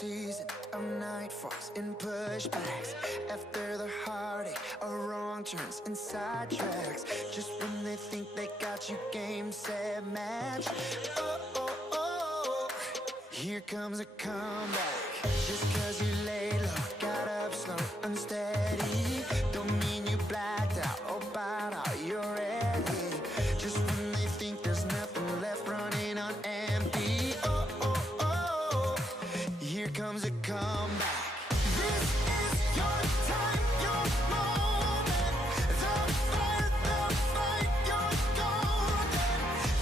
season of nightfalls and pushbacks. After the heartache of wrong turns and sidetracks. Just when they think they got you, game, set, match. Oh, oh, oh, here comes a comeback. Just cause you laid low, got up slow, unsteady, don't mean you blacked out or bowed out, you're ready. Just when they think there's nothing left, running on empty. Oh, oh, oh, here comes a comeback. This is your time, your moment. The fight, you're golden.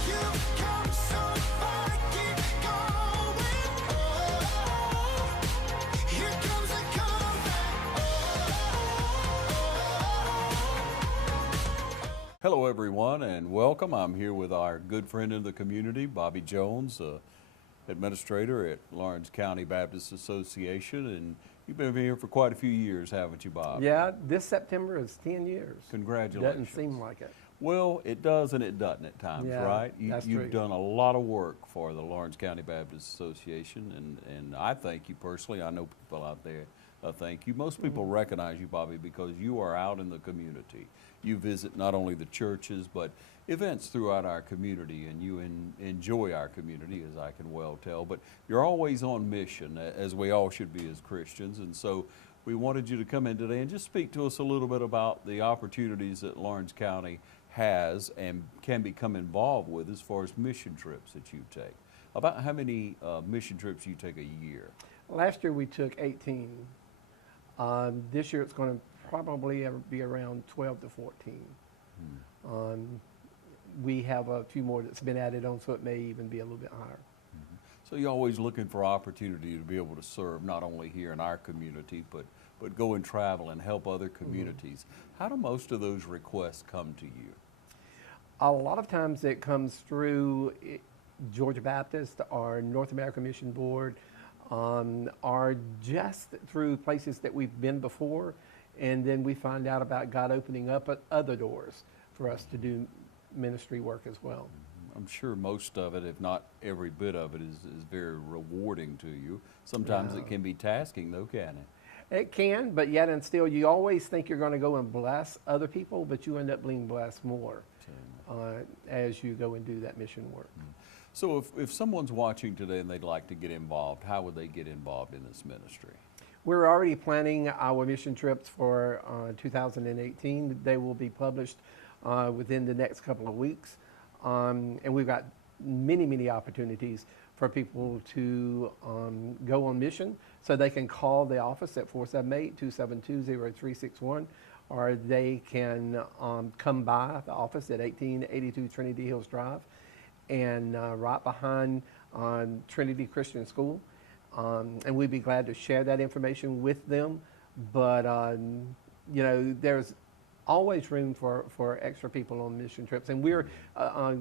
You've come so far, keep going. Oh, here comes a comeback. Hello everyone and welcome. I'm here with our good friend in the community, Bobby Jones, administrator at Lawrence County Baptist Association, and you've been here for quite a few years, haven't you, Bob? Yeah, this September is 10 years. Congratulations. Doesn't seem like it. Well, it does and it doesn't at times, Yeah, right? that's You've true. done a lot of work for the Lawrence County Baptist Association, and I thank you personally. I know people out there thank you. Most people recognize you, Bobby, because you are out in the community. You visit not only the churches, but events throughout our community, and you enjoy our community, as I can well tell. But you're always on mission, as we all should be as Christians, and so we wanted you to come in today and just speak to us a little bit about the opportunities that Lawrence County has and can become involved with as far as mission trips that you take. About how many mission trips you take a year? Last year we took 18. This year it's going to probably be around 12 to 14. We have a few more that's been added on, so it may even be a little bit higher. So you're always looking for opportunity to be able to serve not only here in our community, but go and travel and help other communities. How do most of those requests come to you? A lot of times it comes through Georgia Baptist or North American Mission Board, or just through places that we've been before, and then we find out about God opening up other doors for us to do ministry work as well. I'm sure most of it, if not every bit of it, is very rewarding to you. Sometimes it can be tasking though, can it? It can, but yet and still, you always think you're going to go and bless other people, but you end up being blessed more as you go and do that mission work. So if someone's watching today and they'd like to get involved, how would they get involved in this ministry? We're already planning our mission trips for 2018. They will be published within the next couple of weeks. And we've got many, many opportunities for people to go on mission. So they can call the office at 478-272-0361, or they can come by the office at 1882 Trinity Hills Drive, and right behind Trinity Christian School. And we'd be glad to share that information with them. But, you know, there's always room for extra people on mission trips. And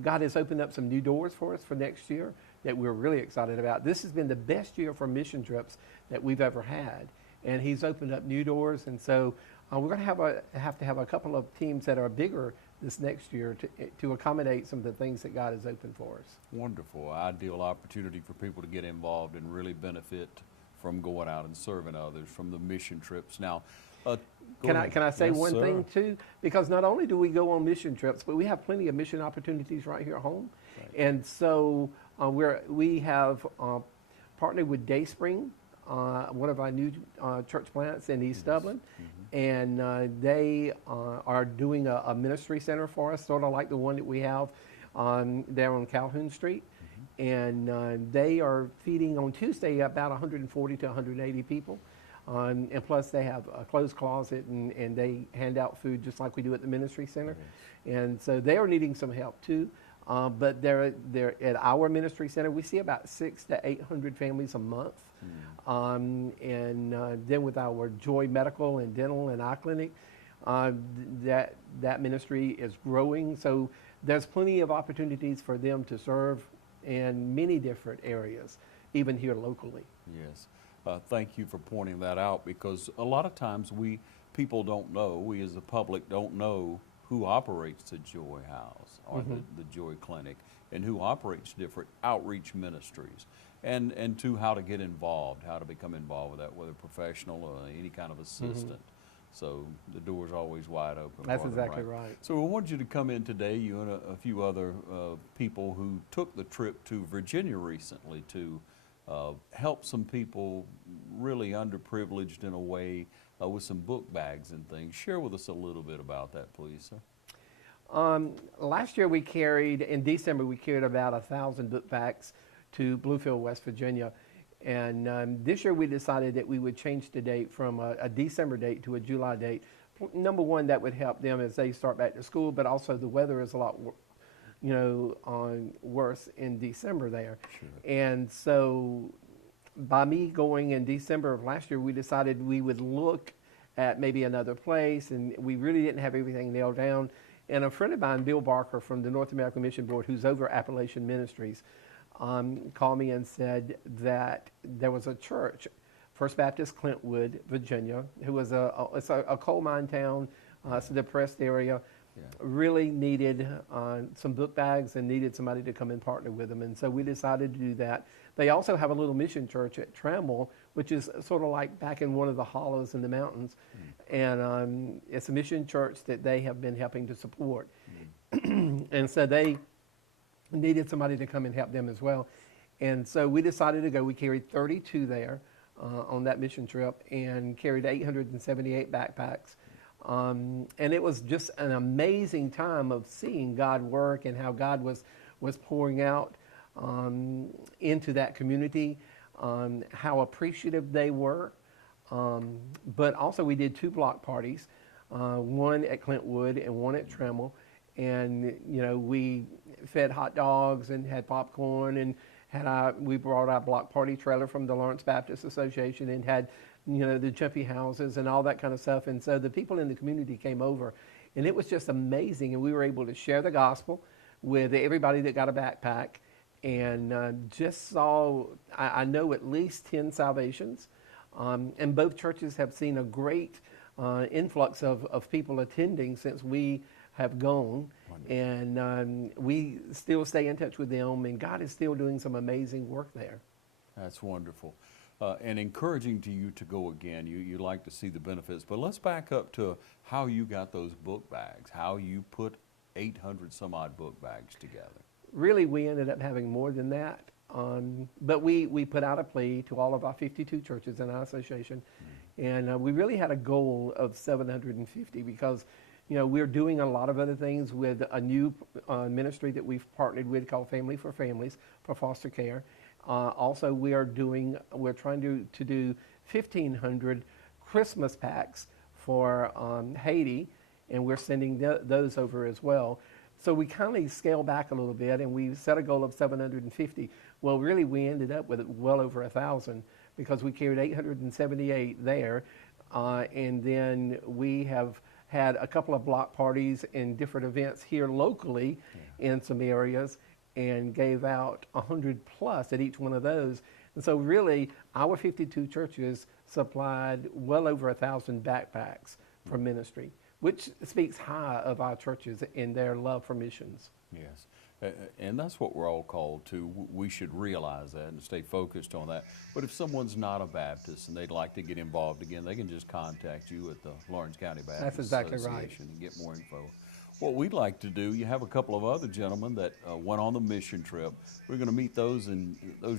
God has opened up some new doors for us for next year that we're really excited about. This has been the best year for mission trips that we've ever had. And He's opened up new doors. And so we're going to have to have a couple of teams that are bigger this next year to accommodate some of the things that God has opened for us. Wonderful. Ideal opportunity for people to get involved and really benefit from going out and serving others from the mission trips. Now, Can I say Yes, one sir. thing too? Because not only do we go on mission trips, but we have plenty of mission opportunities right here at home. Right. And so we have partnered with Dayspring, one of our new church plants in East Dublin. And they are doing a ministry center for us, sort of like the one that we have there on Calhoun Street. And they are feeding on Tuesday about 140 to 180 people. And plus they have a clothes closet, and they hand out food just like we do at the ministry center. And so they are needing some help too. But they're at our ministry center. We see about 600 to 800 families a month. And then with our Joy Medical and Dental and Eye Clinic, that ministry is growing. So there's plenty of opportunities for them to serve in many different areas, even here locally. Yes. Thank you for pointing that out, because a lot of times people don't know, we as the public don't know who operates the Joy House or the Joy Clinic, and who operates different outreach ministries. and two, how to get involved, how to become involved with that, whether professional or any kind of assistant. So the door's always wide open. That's for them, exactly right. So we wanted you to come in today, you and a few other people who took the trip to Virginia recently to help some people really underprivileged in a way with some book bags and things. Share with us a little bit about that, please, sir. Last year in December, we carried about 1,000 book bags to Bluefield, West Virginia. And this year we decided that we would change the date from a December date to a July date. Number one, that would help them as they start back to school, but also the weather is a lot, worse in December there. Sure. And so by me going in December of last year, we decided we would look at maybe another place, and we really didn't have everything nailed down. And a friend of mine, Bill Barker from the North American Mission Board, who's over Appalachian Ministries, called me and said that there was a church, First Baptist Clintwood, Virginia, who was it's a coal mine town, it's a depressed area, really needed some book bags and needed somebody to come and partner with them. And so we decided to do that. They also have a little mission church at Trammell, which is sort of like back in one of the hollows in the mountains. And it's a mission church that they have been helping to support. And so they needed somebody to come and help them as well. And so we decided to go. We carried 32 there on that mission trip and carried 878 backpacks. And it was just an amazing time of seeing God work and how God was pouring out into that community, how appreciative they were. But also we did 2 block parties, one at Clintwood and one at Trammell. And, we fed hot dogs and had popcorn and we brought our block party trailer from the Lawrence Baptist Association and had, the jumpy houses and all that kind of stuff. And so the people in the community came over and it was just amazing. And we were able to share the gospel with everybody that got a backpack and just saw, I know at least 10 salvations. And both churches have seen a great influx of people attending since we have gone. Wonderful. And we still stay in touch with them, and God is still doing some amazing work there. That's wonderful. And encouraging to you to go again. You like to see the benefits, but let's back up to how you got those book bags, how you put 800 some odd book bags together. Really, we ended up having more than that. But we put out a plea to all of our 52 churches in our association, and we really had a goal of 750 because we're doing a lot of other things with a new ministry that we've partnered with called Family for Families for foster care. Also, we're trying to do 1,500 Christmas packs for Haiti, and we're sending those over as well. So we kind of scaled back a little bit, and we set a goal of 750. Well, really, we ended up with well over 1,000 because we carried 878 there, and then we have had a couple of block parties and different events here locally in some areas and gave out 100 plus at each one of those. And so really, our 52 churches supplied well over 1,000 backpacks for ministry, which speaks high of our churches in their love for missions. Yes. And that's what we're all called to. We should realize that and stay focused on that. But if someone's not a Baptist and they'd like to get involved again, they can just contact you at the Lawrence County Baptist That's exactly Association right. and get more info. What we'd like to do, you have a couple of other gentlemen that went on the mission trip. We're going to meet those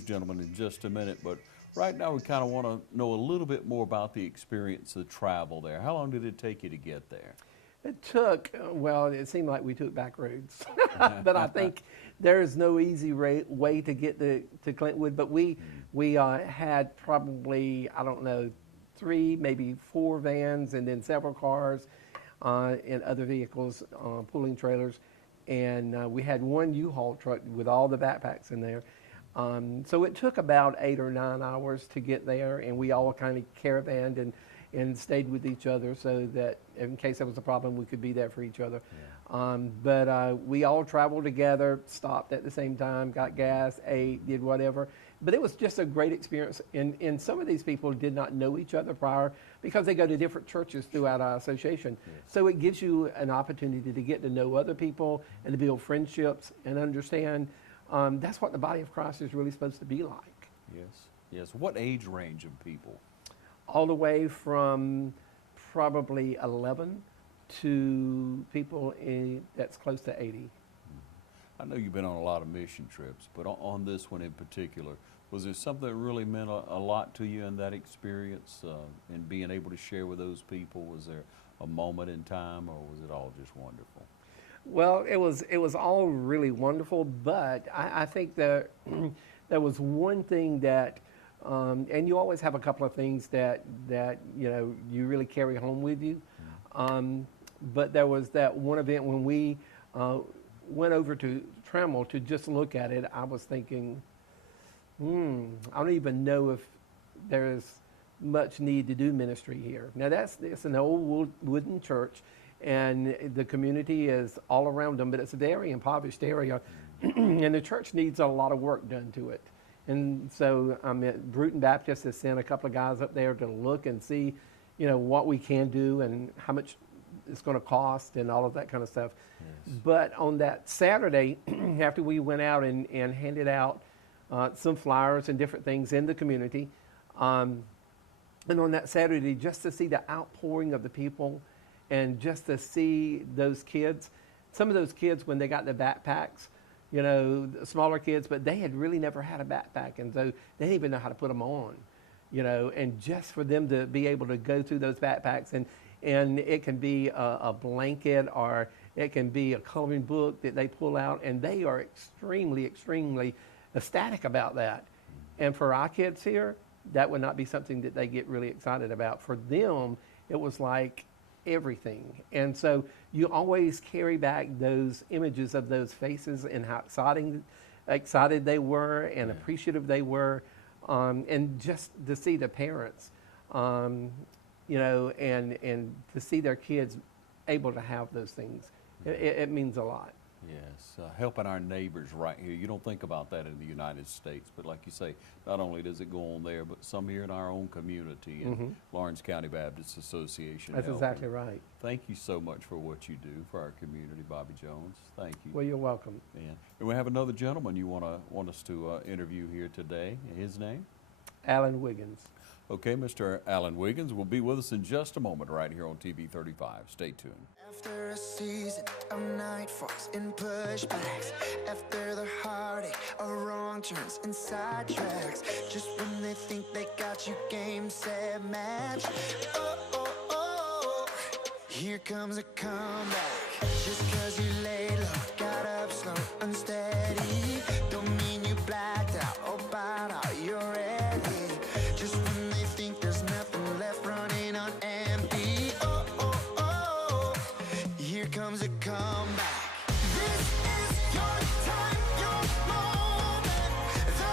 gentlemen in just a minute. But right now we kind of want to know a little bit more about the experience of travel there. How long did it take you to get there? It took, it seemed like we took back roads. But I think there is no easy way to get to Clintwood. But we had probably, 3, maybe 4 vans and then several cars and other vehicles, pulling trailers. And we had one U-Haul truck with all the backpacks in there. So it took about 8 or 9 hours to get there, and we all kind of caravanned and stayed with each other so that in case there was a problem, we could be there for each other. Yeah. But we all traveled together, stopped at the same time, got gas, ate, did whatever. But it was just a great experience. And some of these people did not know each other prior because they go to different churches throughout our association. Yes. So it gives you an opportunity to get to know other people and to build friendships and understand that's what the body of Christ is really supposed to be like. Yes. Yes. What age range of people? All the way from probably 11 to people that's close to 80. I know you've been on a lot of mission trips, but on this one in particular, was there something that really meant a lot to you in that experience, and being able to share with those people? Was there a moment in time, or was it all just wonderful? Well, it was all really wonderful, but I think that there was one thing that, and you always have a couple of things that you really carry home with you. But there was that one event when we went over to Trammell to just look at it. I was thinking, I don't even know if there's much need to do ministry here. Now it's an old wooden church, and the community is all around them, but it's a very impoverished area, and the church needs a lot of work done to it. And so Bruton Baptist has sent a couple of guys up there to look and see, what we can do and how much it's going to cost and all of that kind of stuff. Yes. But on that Saturday, after we went out and handed out some flyers and different things in the community, and on that Saturday, just to see the outpouring of the people and just to see those kids, some of those kids when they got the backpacks, the smaller kids, but they had really never had a backpack, and so they didn't even know how to put them on, and just for them to be able to go through those backpacks, and it can be a blanket, or it can be a coloring book that they pull out, and they are extremely, extremely ecstatic about that. And for our kids here, that would not be something that they get really excited about. For them, it was like everything. And so you always carry back those images of those faces and how excited they were and appreciative they were, and just to see the parents, and to see their kids able to have those things, it means a lot. Yes, helping our neighbors right here. You don't think about that in the United States, but like you say, not only does it go on there, but some here in our own community, and Lawrence County Baptist Association. That's exactly right. Thank you so much for what you do for our community, Bobby Jones. Thank you. Well, you're welcome. And we have another gentleman you want us to interview here today. His name? Alan Wiggins. Okay, Mr. Alan Wiggins will be with us in just a moment right here on TV 35. Stay tuned. After a season of nightfalls and pushbacks, after the heartache of wrong turns and sidetracks, just when they think they got you game, set, match, oh, here comes a comeback. Just cause you laid low, got up slow, unsteady, don't mean you blacked out or bowed out, you're ready. Just when they think there's nothing left, running on empty, oh, here comes a comeback. This is your time, your moment. The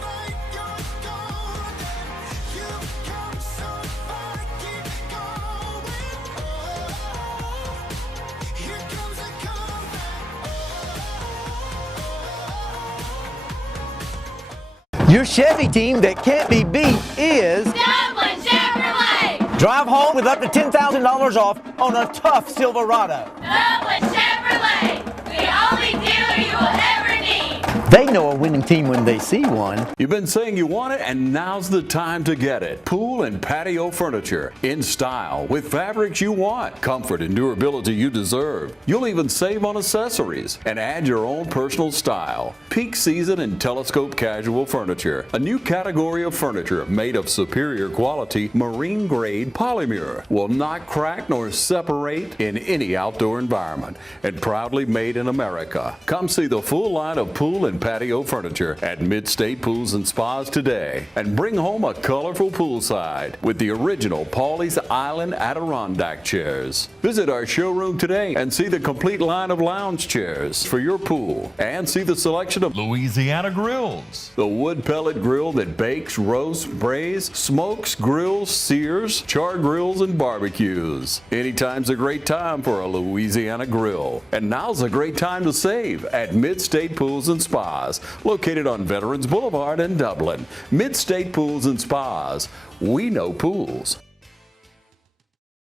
fight, you're golden. You've come so far, keep going. Oh, here comes a comeback. Your Chevy team that can't be beat is Dublin Chevrolet! drive home with up to $10,000 off on a tough Silverado. Dublin Chevrolet! The only dealer you will ever need! They know a winning team when they see one. You've been saying you want it, and now's the time to get it. Pool and patio furniture in style with fabrics you want, comfort and durability you deserve. You'll even save on accessories and add your own personal style. Peak season and telescope casual furniture, a new category of furniture made of superior quality marine grade polymer, will not crack nor separate in any outdoor environment, and proudly made in America. Come see the full line of pool and patio furniture at Mid-State Pools and Spas today, and bring home a colorful poolside with the original Pawleys Island Adirondack chairs. Visit our showroom today and see the complete line of lounge chairs for your pool, and see the selection of Louisiana grills, the wood pellet grill that bakes, roasts, braise, smokes, grills, sears, char grills, and barbecues. Anytime's a great time for a Louisiana grill, and now's a great time to save at Mid-State Pools and Spas, located on Veterans Boulevard in Dublin. Mid-State Pools and Spas. We know pools.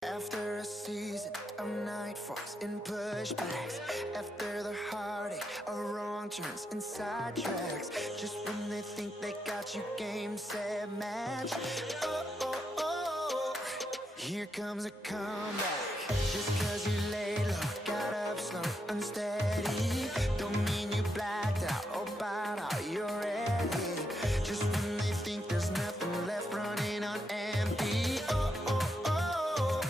After a season of nightfalls and pushbacks, after the heartache of wrong turns and sidetracks. Just when they think they got you, game, set, match. Oh, oh, oh, here comes a comeback. Just cause you laid low, got up slow, unsteady, don't mean you blacked out or bowed out, you're ready. Just when they think there's nothing left, running on empty. Oh, oh, oh,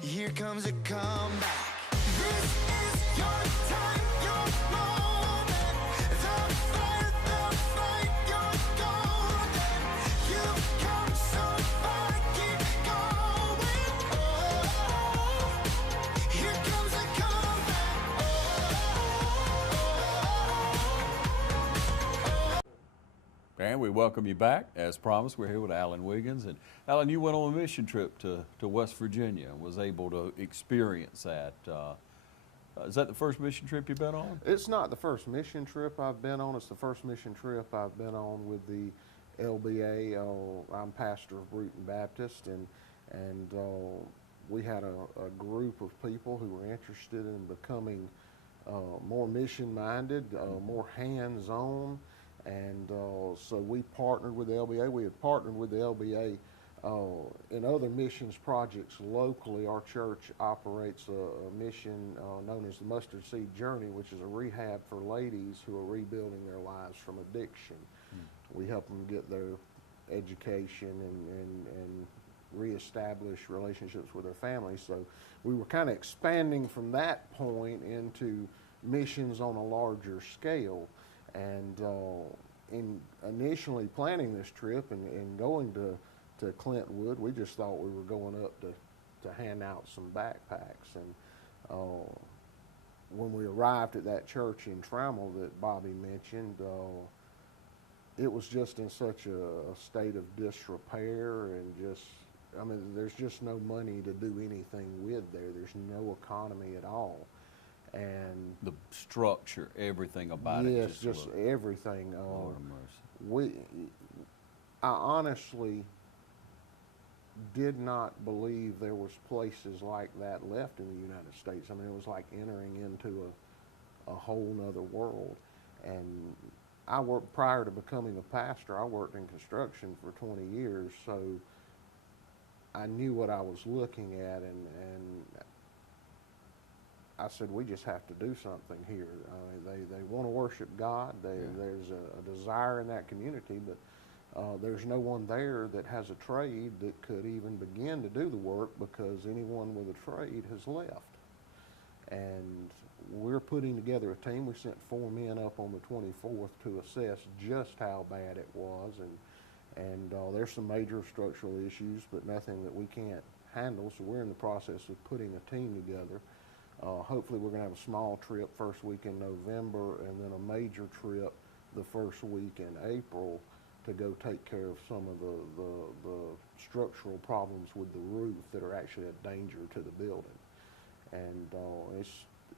here comes a comeback. This is your time, your moment. The fight, you're golden. You've come so far, keep going. Oh, here comes a comeback. And we welcome you back. As promised, we're here with Alan Wiggins. And Alan, you went on a mission trip to West Virginia and was able to experience that. Is that the first mission trip you've been on? It's not the first mission trip I've been on. It's the first mission trip I've been on with the LBA. I'm pastor of Bruton Baptist, and we had a group of people who were interested in becoming more mission-minded, more hands-on, and so we partnered with the LBA. We had partnered with the LBA in other missions projects locally. Our church operates a mission known as the Mustard Seed Journey, which is a rehab for ladies who are rebuilding their lives from addiction. We help them get their education and reestablish relationships with their families. So we were kind of expanding from that point into missions on a larger scale. And in initially planning this trip and going to Clintwood, we just thought we were going up to hand out some backpacks. And when we arrived at that church in Trammell that Bobby mentioned, it was just in such a state of disrepair and just, I mean, there's just no money to do anything with there. There's no economy at all. And The structure, everything about yes, it. just looked- everything. Lord of mercy. I honestly did not believe there was places like that left in the United States. I mean, it was like entering into a whole nother world. And I worked, prior to becoming a pastor, I worked in construction for 20 years, so I knew what I was looking at, and I said, we just have to do something here. They want to worship God. There's a desire in that community, but there's no one there that has a trade that could even begin to do the work because anyone with a trade has left. And we're putting together a team. We sent 4 men up on the 24th to assess just how bad it was, and there's some major structural issues, but nothing that we can't handle. So we're in the process of putting a team together. Hopefully we're going to have a small trip first week in November, and then a major trip the first week in April to go take care of some of the structural problems with the roof that are actually a danger to the building. And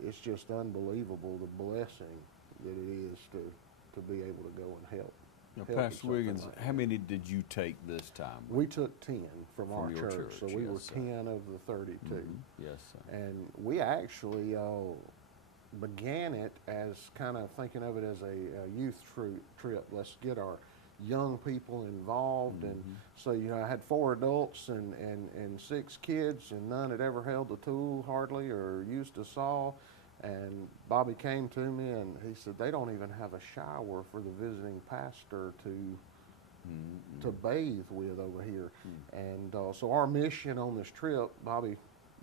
it's just unbelievable the blessing that it is to be able to go and help. Now, help with Pastor something Wiggins, like how that. many did you take this time? We took 10 from our your church, so church, we were yes, sir. 10 of the 32. Yes, sir. And we actually began it as kind of thinking of it as a youth trip. Let's get our young people involved. And so, you know, I had 4 adults and 6 kids, and none had ever held a tool hardly or used a saw. And Bobby came to me and he said, they don't even have a shower for the visiting pastor to bathe with over here. And so our mission on this trip, Bobby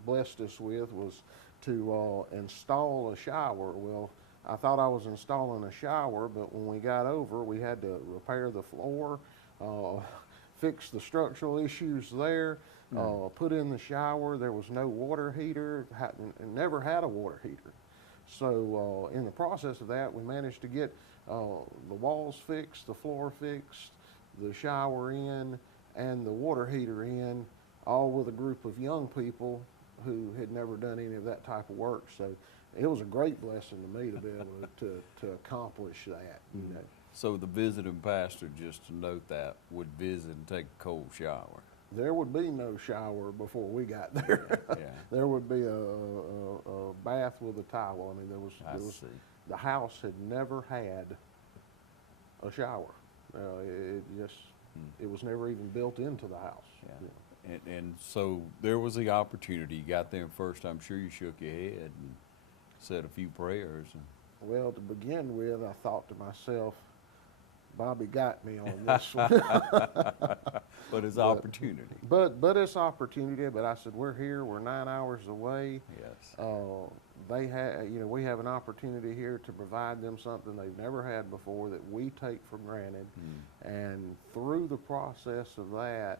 blessed us with, was to install a shower. Well, I thought I was installing a shower, but when we got over, we had to repair the floor, fix the structural issues there, put in the shower. There was no water heater, and never had a water heater. So in the process of that, we managed to get the walls fixed, the floor fixed, the shower in, and the water heater in, all with a group of young people who had never done any of that type of work. So it was a great blessing to me to be able to accomplish that. You know. So the visiting pastor, just to note that, would visit and take a cold shower. There would be no shower before we got there. Yeah. There would be a bath with a towel. I mean, there was see. the house had never had a shower. It was never even built into the house. Yeah. You know. And so there was the opportunity. You got there first. I'm sure you shook your head and said a few prayers. And Well, to begin with, I thought to myself, Bobby got me on this one. but it's opportunity. But it's opportunity. But I said, we're here. We're 9 hours away. Yes. We have an opportunity here to provide them something they've never had before that we take for granted. And through the process of that,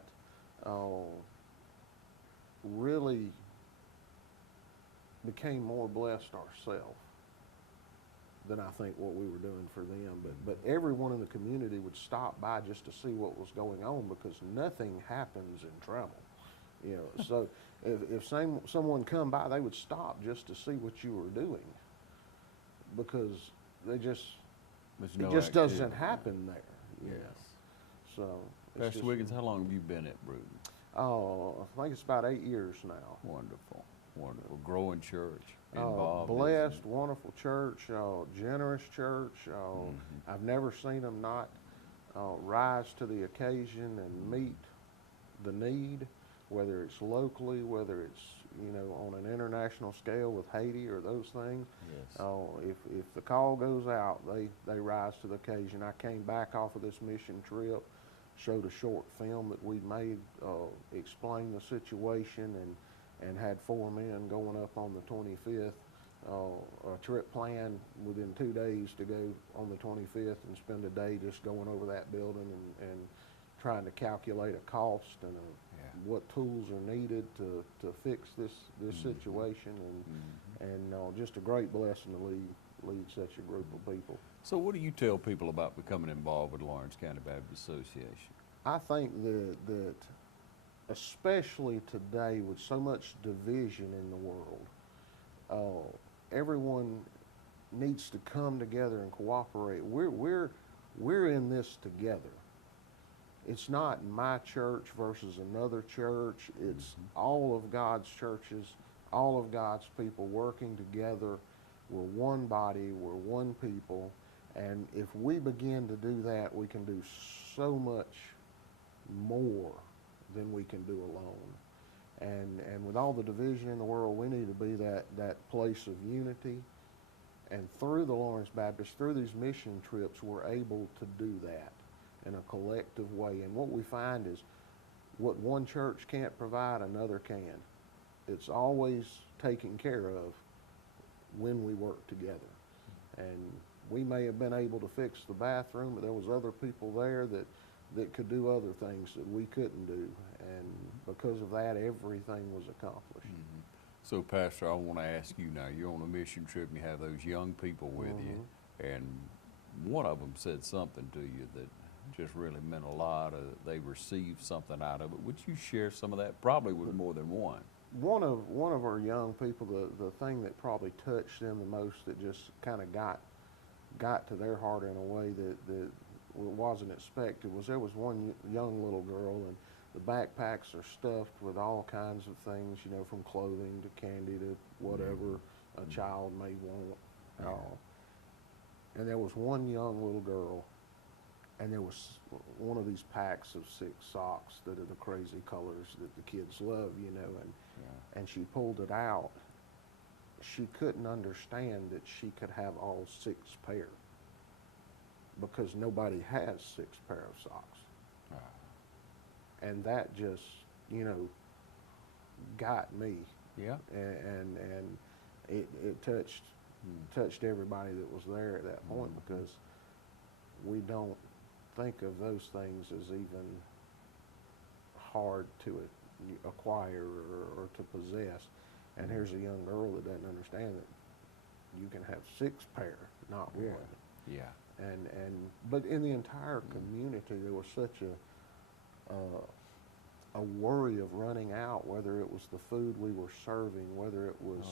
really became more blessed ourselves than I think what we were doing for them. But everyone in the community would stop by just to see what was going on, because nothing happens in trouble. So if someone come by, they would stop just to see what you were doing, because it just doesn't activity. happen there. you Yes. know. So it's Pastor just- Wiggins, how long have you been at Bruton? Oh, I think it's about 8 years now. Wonderful, wonderful. Growing church, involved. Blessed, wonderful church, generous church. I've never seen them not rise to the occasion and meet the need, whether it's locally, whether it's on an international scale with Haiti or those things. Yes. If the call goes out, they rise to the occasion. I came back off of this mission trip, showed a short film that we'd made, explained the situation, and had 4 men going up on the 25th. A trip planned within 2 days to go on the 25th and spend a day just going over that building and trying to calculate a cost and what tools are needed to fix this situation, and just a great blessing to lead such a group of people. So what do you tell people about becoming involved with Lawrence County Baptist Association? I think that especially today with so much division in the world, everyone needs to come together and cooperate. We're in this together. It's not my church versus another church. It's all of God's churches, all of God's people working together. We're one body, we're one people, and if we begin to do that, we can do so much more than we can do alone. And with all the division in the world, we need to be that place of unity. And through the Lawrence Baptist, through these mission trips, we're able to do that in a collective way. And what we find is what one church can't provide, another can. It's always taken care of when we work together. And we may have been able to fix the bathroom, but there was other people there that could do other things that we couldn't do. And because of that, everything was accomplished. So, Pastor, I want to ask you now, you're on a mission trip and you have those young people with you, and one of them said something to you that just really meant a lot. They received something out of it. Would you share some of that? Probably with more than one. One of our young people, the thing that probably touched them the most, that just kind of got to their heart in a way that wasn't expected, was there was one young little girl, and the backpacks are stuffed with all kinds of things, from clothing to candy to whatever a child may want. And there was one young little girl, and there was one of these packs of 6 socks that are the crazy colors that the kids love, and she pulled it out. She couldn't understand that she could have all 6 pair, because nobody has 6 pair of socks. And that just, got me. Yeah. And it touched everybody that was there at that point, because we don't think of those things as even hard to acquire or to possess. And here's a young girl that doesn't understand that you can have 6 pair, not one. Yeah. But in the entire community, there was such a worry of running out, whether it was the food we were serving, whether it was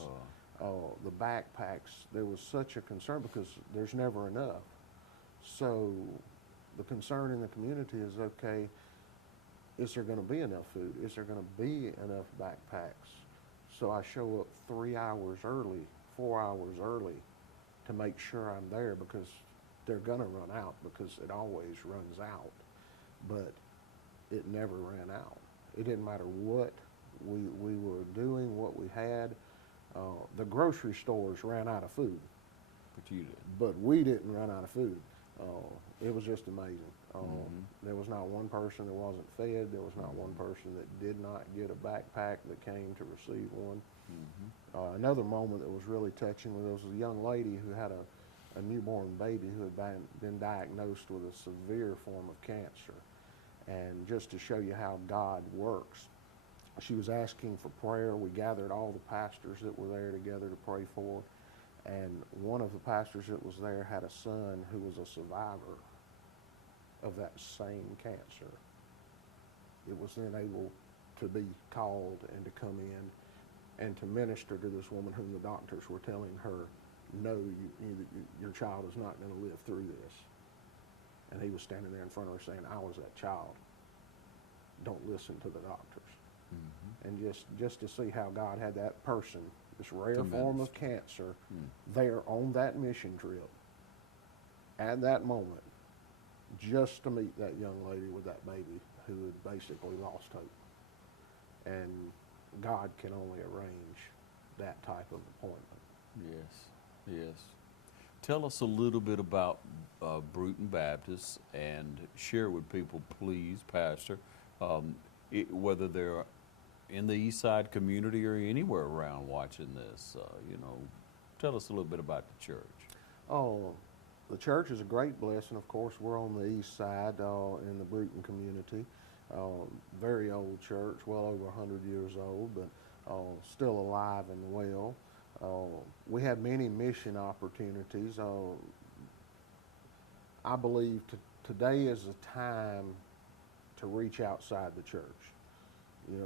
the backpacks. There was such a concern, because there's never enough. So the concern in the community is, okay, is there going to be enough food? Is there going to be enough backpacks? So I show up 3 hours early, 4 hours early, to make sure I'm there, because they're gonna run out, because it always runs out. But it never ran out. It didn't matter what we were doing, what we had. The grocery stores ran out of food, But you did. but we didn't run out of food. It was just amazing. There was not one person that wasn't fed. There was not one person that did not get a backpack that came to receive one. Another moment that was really touching was a young lady who had a newborn baby who had been diagnosed with a severe form of cancer. And just to show you how God works, she was asking for prayer. We gathered all the pastors that were there together to pray for her. And one of the pastors that was there had a son who was a survivor of that same cancer. It was then able to be called and to come in and to minister to this woman whom the doctors were telling her, no, your child is not going to live through this. And he was standing there in front of her saying, I was that child. Don't listen to the doctors. And just to see how God had that person, this rare form of cancer, there on that mission trip, at that moment, just to meet that young lady with that baby who had basically lost hope. And God can only arrange that type of appointment. Yes, yes. Tell us a little bit about Bruton Baptist, and share with people, please, Pastor, whether they're in the East Side community or anywhere around watching this. Tell us a little bit about the church. Oh, the church is a great blessing. Of course, we're on the East Side in the Bruton community. Very old church, well over 100 years old, but still alive and well. We have many mission opportunities. I believe today is a time to reach outside the church.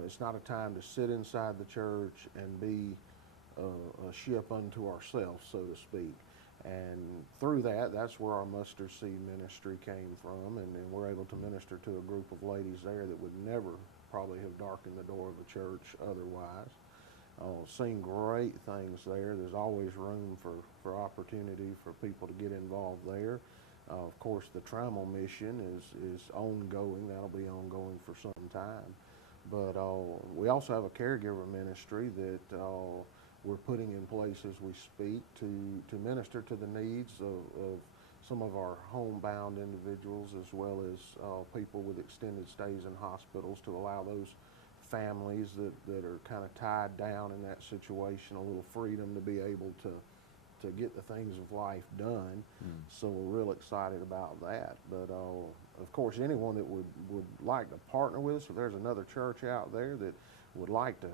It's not a time to sit inside the church and be a ship unto ourselves, so to speak. And through that's where our mustard seed ministry came from, and we're able to minister to a group of ladies there that would never probably have darkened the door of a church otherwise. Seen great things there. There's always room for opportunity for people to get involved there. Of course, the Trammell mission is ongoing. That'll be ongoing for some time. But we also have a caregiver ministry that we're putting in place as we speak to minister to the needs of some of our homebound individuals, as well as people with extended stays in hospitals, to allow those families that are kind of tied down in that situation a little freedom to be able to get the things of life done. So we're real excited about that. But of course, anyone that would like to partner with us, if there's another church out there that would like to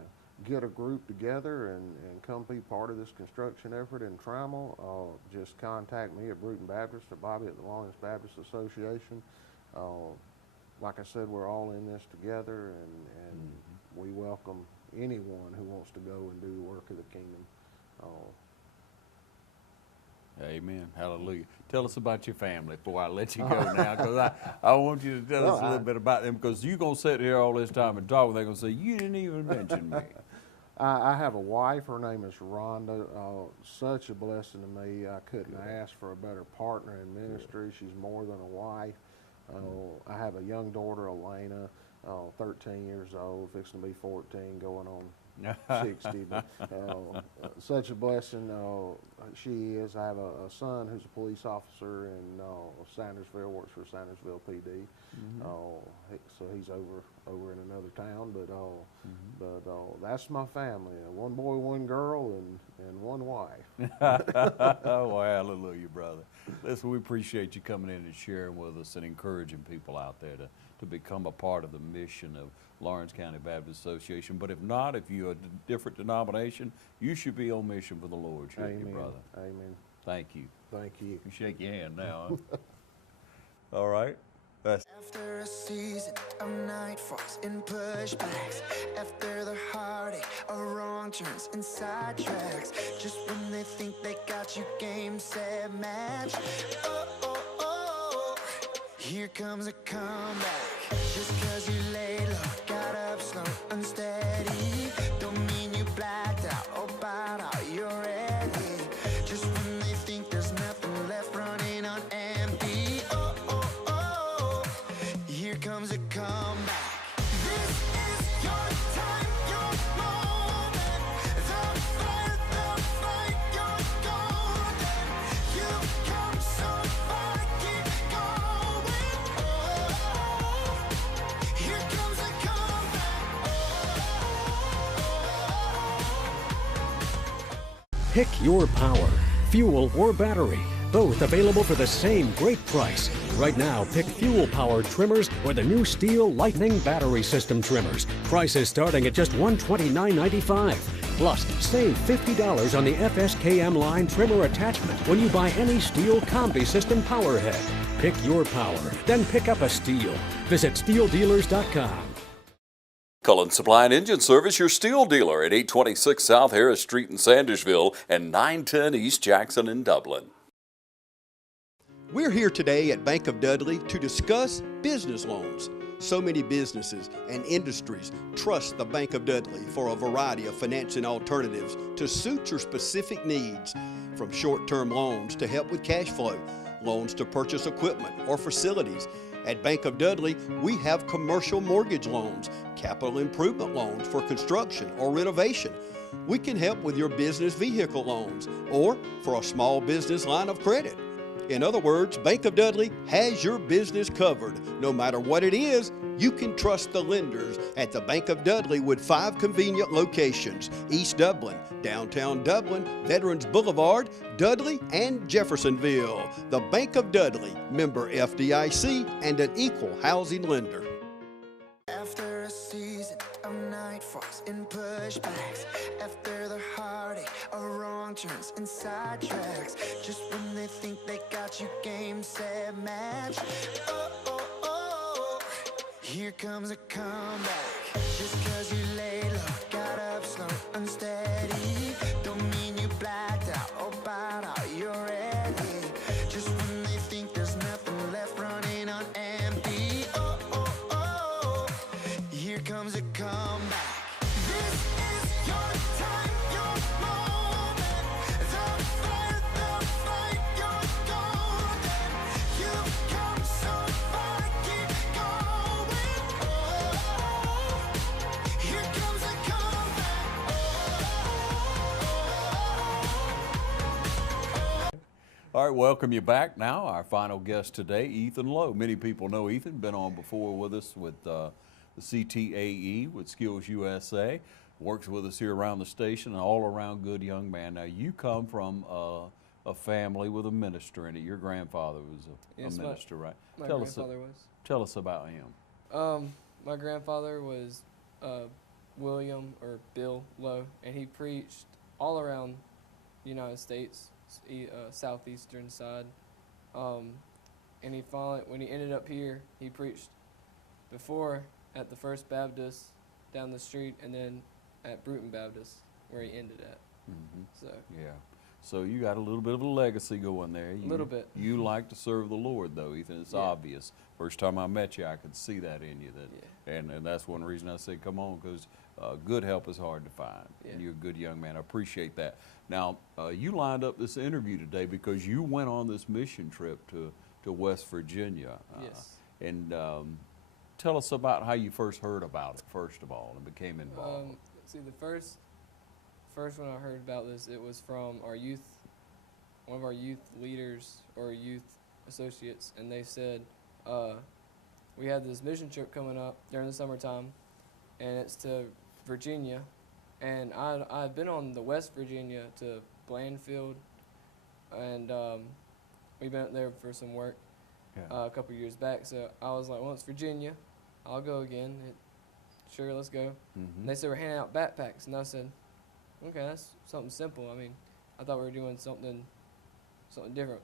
get a group together and come be part of this construction effort in Trammell, just contact me at Bruton Baptist or Bobby at the Lawrence Baptist Association. Like I said, we're all in this together, and we welcome anyone who wants to go and do the work of the kingdom. Amen. Hallelujah. Tell us about your family before I let you go now, because I want you to tell us a little bit about them, because you're going to sit here all this time and talk, and they're going to say, you didn't even mention me. I have a wife. Her name is Rhonda. Such a blessing to me. I couldn't ask for a better partner in ministry. She's more than a wife. I have a young daughter, Elena, 13 years old, fixing to be 14, going on 60. But, such a blessing she is. I have a son who's a police officer in Sandersville, works for Sandersville PD. So he's over in another town. But that's my family. One boy, one girl, and one wife. Oh, hallelujah, brother. Listen, we appreciate you coming in and sharing with us and encouraging people out there to become a part of the mission of Lawrence County Baptist Association. But if not, if you're a different denomination, you should be on mission for the Lord, shouldn't you, brother? Amen. Thank you. Thank you. You shake your hand now. Huh? All right. That's After a season of night falls and pushbacks, after the heartache of wrong turns and sidetracks, just when they think they got you game, set, match. Oh, oh, oh, here comes a comeback. Just cause you lay low, got up slow, unsteady, don't mean you blacked out or bowed out, you're ready. Just when they think there's Pick your power, fuel or battery. Both available for the same great price. Right now, pick fuel-powered trimmers or the new Steel Lightning battery system trimmers. Prices starting at just $129.95. Plus, save $50 on the FSKM line trimmer attachment when you buy any Steel Combi System power head. Pick your power, then pick up a Steel. Visit SteelDealers.com. Cullen Supply and Engine Service, your Steel dealer at 826 South Harris Street in Sandersville and 910 East Jackson in Dublin. We're here today at Bank of Dudley to discuss business loans. So many businesses and industries trust the Bank of Dudley for a variety of financing alternatives to suit your specific needs, from short-term loans to help with cash flow, loans to purchase equipment or facilities. At Bank of Dudley, we have commercial mortgage loans, capital improvement loans for construction or renovation. We can help with your business vehicle loans or for a small business line of credit. In other words, Bank of Dudley has your business covered. No matter what it is, you can trust the lenders at the Bank of Dudley with 5 convenient locations: East Dublin, downtown Dublin, Veterans Boulevard, Dudley, and Jeffersonville. The Bank of Dudley, member FDIC, and an equal housing lender. After a season of nightfalls and pushbacks, after the heartache of wrong turns and sidetracks, just when they think they got you game, set, match, oh, oh, oh, here comes a comeback. Just cause you laid low, got up slow, unsteady, don't mean you blacked out or bowed out, you're ready. Just when they think there's nothing left, running on empty, oh, oh, oh, here comes a comeback. This is your time, your moment. The fight, you're golden. You've come so far, keep going. Oh, here comes a comeback. All right, welcome you back now. Our final guest today, Ethan Lowe. Many people know Ethan, been on before with us with the CTAE, with Skills USA, works with us here around the station, an all-around good young man. Now, you come from a family with a minister in it. Your grandfather was a minister, right? My grandfather was. Tell us about him. My grandfather was William or Bill Lowe, and he preached all around the United States, southeastern side. And he finally, when he ended up here, he preached before at the First Baptist down the street, and then at Bruton Baptist where he ended at. So Yeah. So you got a little bit of a legacy going there. a little bit. You like to serve the Lord, though, Ethan. It's Yeah. obvious. First time I met you, I could see that in you. That, Yeah. and that's one reason I said, come on, because good help is hard to find. Yeah. And you're a good young man. I appreciate that. Now, you lined up this interview today because you went on this mission trip to West Virginia. Yes. And tell us about how you first heard about it, first of all, and became involved. See, the first when I heard about this, it was from our one of our youth leaders or youth associates, and they said, we had this mission trip coming up during the summertime, and it's to Virginia, and I'd been on the West Virginia to Blandfield, and we've been up there for some work a couple years back, so I was like, well, it's Virginia, I'll go again. Sure, let's go. And they said we're handing out backpacks, and I said, okay, that's something simple. I mean, I thought we were doing something different.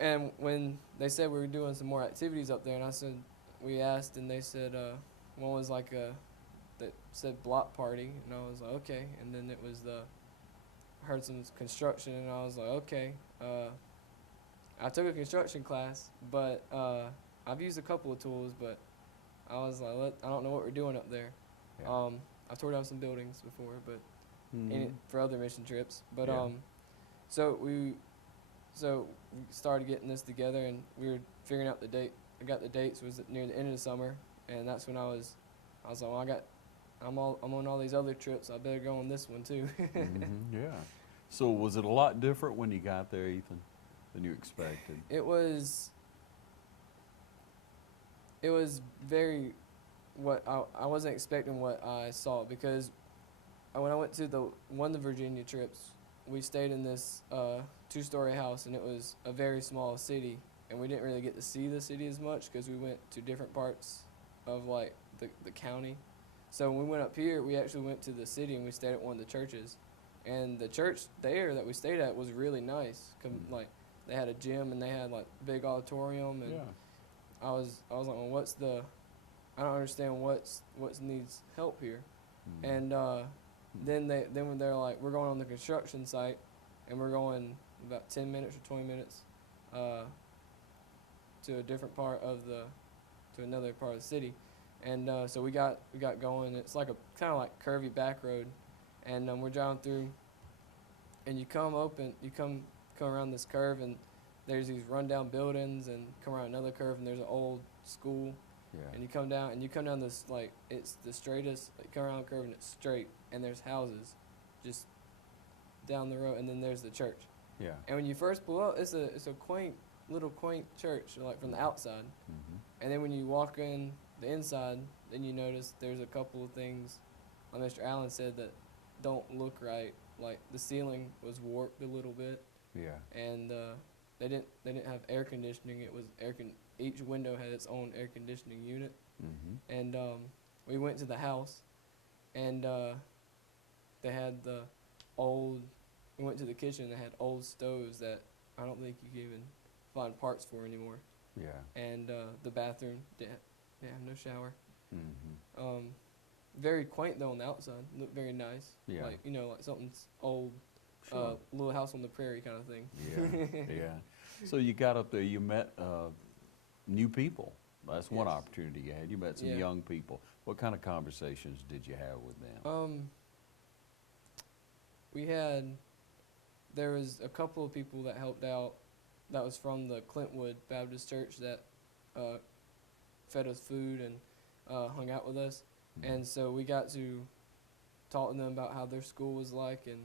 And when they said we were doing some more activities up there, and I said, we asked, and they said one was like that said block party, and I was like, okay. And then it was I heard some construction, and I was like, okay. I took a construction class, but I've used a couple of tools, but I was like, I don't know what we're doing up there. Yeah. I tore down some buildings before, but for other mission trips. But Yeah. So we started getting this together, and we were figuring out the date. I got the dates. It was near the end of the summer, and that's when I was like, well, I'm on all these other trips. I better go on this one too. Yeah. So was it a lot different when you got there, Ethan, than you expected? It was very I wasn't expecting what I saw, because when I went to the Virginia trips, we stayed in this 2-story house, and it was a very small city, and we didn't really get to see the city as much because we went to different parts of like the county. So when we went up here, we actually went to the city and we stayed at one of the churches, and the church there that we stayed at was really nice. Like they had a gym and they had like big auditorium, and I was like, well, I don't understand what needs help here. And then when they're like, we're going on the construction site, and we're going about 10 minutes or 20 minutes to a different part of to another part of the city. And so we got going. It's like a kind of like curvy back road, and we're driving through, and you come around this curve, and there's these rundown buildings, and come around another curve, and there's an old school. And you come down this, like, it's the straightest, like, come around the curve and it's straight, and there's houses just down the road, and then there's the church. And when you first pull up, it's a little quaint church, like from the outside. And then when you walk in the inside, then you notice there's a couple of things, like Mr. Allen said, that don't look right. Like the ceiling was warped a little bit. And they didn't have air conditioning. It was each window had its own air conditioning unit. And we went to the house, and they had we went to the kitchen, and they had old stoves that I don't think you can even find parts for anymore. And the bathroom didn't have no shower. Very quaint though on the outside. Looked very nice. Like, you know, like something's old, Little House on the Prairie kind of thing. So you got up there, you met new people. That's one opportunity you had. You met some young people. What kind of conversations did you have with them? There was a couple of people that helped out that was from the Clintwood Baptist Church that fed us food and hung out with us. And so we got to talk to them about how their school was like, and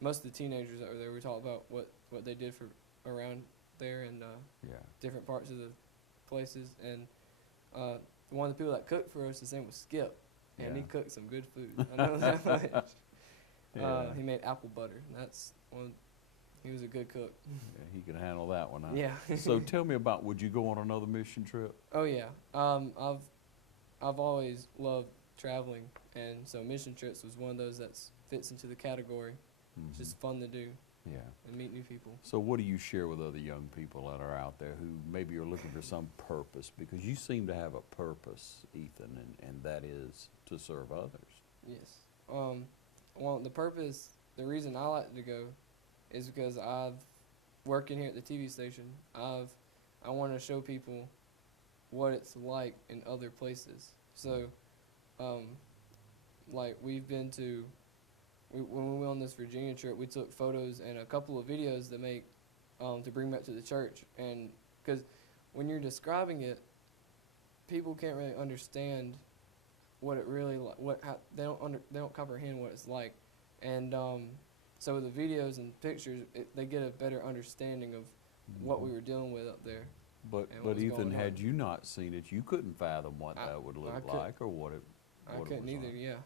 most of the teenagers that were there, we talked about what they did for around there and different parts of the places. And one of the people that cooked for us, his name was Skip, and he cooked some good food. I know that much. He made apple butter. He was a good cook. He could handle that one, huh? Yeah. So tell me about, would you go on another mission trip? Oh yeah. I've always loved traveling, and so mission trips was one of those that fits into the category. It's just fun to do. And meet new people. So what do you share with other young people that are out there who maybe are looking for some purpose? Because you seem to have a purpose, Ethan, and that is to serve others. Yes. Well, the reason I like to go is because working here at the TV station, I want to show people what it's like in other places. So, like when we went on this Virginia trip, we took photos and a couple of videos to bring back to the church. And because when you're describing it, people can't really understand what it really they don't comprehend what it's like. And so with the videos and pictures, they get a better understanding of what we were dealing with up there. But Ethan, had you not seen it, you couldn't fathom what that would look like, or what it was either. like.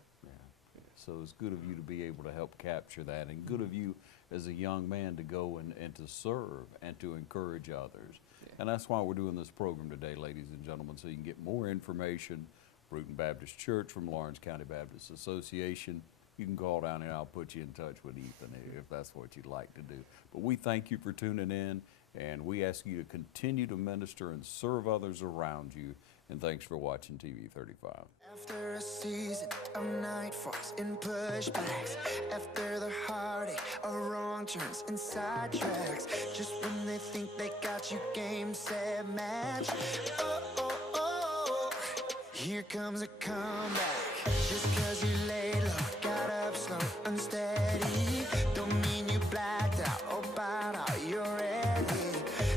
So it's good of you to be able to help capture that, and good of you as a young man to go and to serve and to encourage others. And that's why we're doing this program today, ladies and gentlemen, so you can get more information. Bruton Baptist Church from Lawrence County Baptist Association. You can call down and I'll put you in touch with Ethan if that's what you'd like to do. But we thank you for tuning in, and we ask you to continue to minister and serve others around you. And thanks for watching TV 35. After a season of night falls and pushbacks, after the heartache of wrong turns and sidetracks, just when they think they got you game, set, match, here comes a comeback. Just cause you laid low, got up slow, unsteady, don't mean you blacked out or bowed out, you're ready.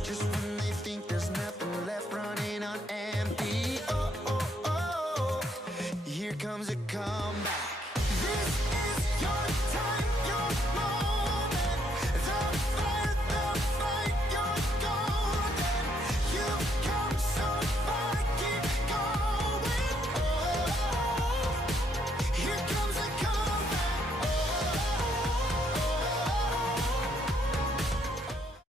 Just when they think there's nothing left, running on empty, here comes a comeback. This